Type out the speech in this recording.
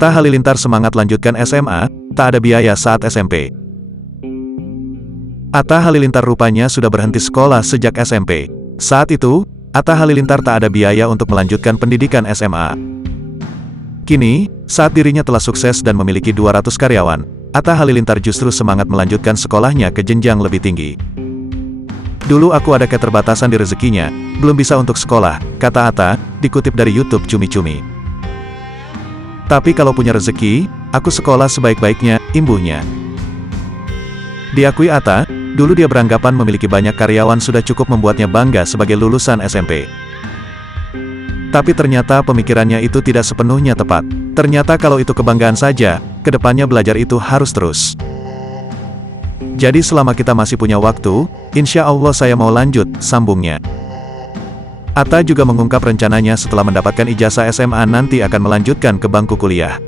Atta Halilintar semangat lanjutkan SMA, tak ada biaya saat SMP. Atta Halilintar rupanya sudah berhenti sekolah sejak SMP. Saat itu, Atta Halilintar tak ada biaya untuk melanjutkan pendidikan SMA. Kini, saat dirinya telah sukses dan memiliki 200 karyawan, Atta Halilintar justru semangat melanjutkan sekolahnya ke jenjang lebih tinggi. Dulu aku ada keterbatasan di rezekinya, belum bisa untuk sekolah, kata Atta, dikutip dari YouTube Cumi Cumi. Tapi kalau punya rezeki, aku sekolah sebaik-baiknya, imbuhnya. Diakui Atta, dulu dia beranggapan memiliki banyak karyawan sudah cukup membuatnya bangga sebagai lulusan SMP. Tapi ternyata pemikirannya itu tidak sepenuhnya tepat. Ternyata kalau itu kebanggaan saja, kedepannya belajar itu harus terus. Jadi selama kita masih punya waktu, insya Allah saya mau lanjut, sambungnya. Atta juga mengungkap rencananya setelah mendapatkan ijazah SMA nanti akan melanjutkan ke bangku kuliah.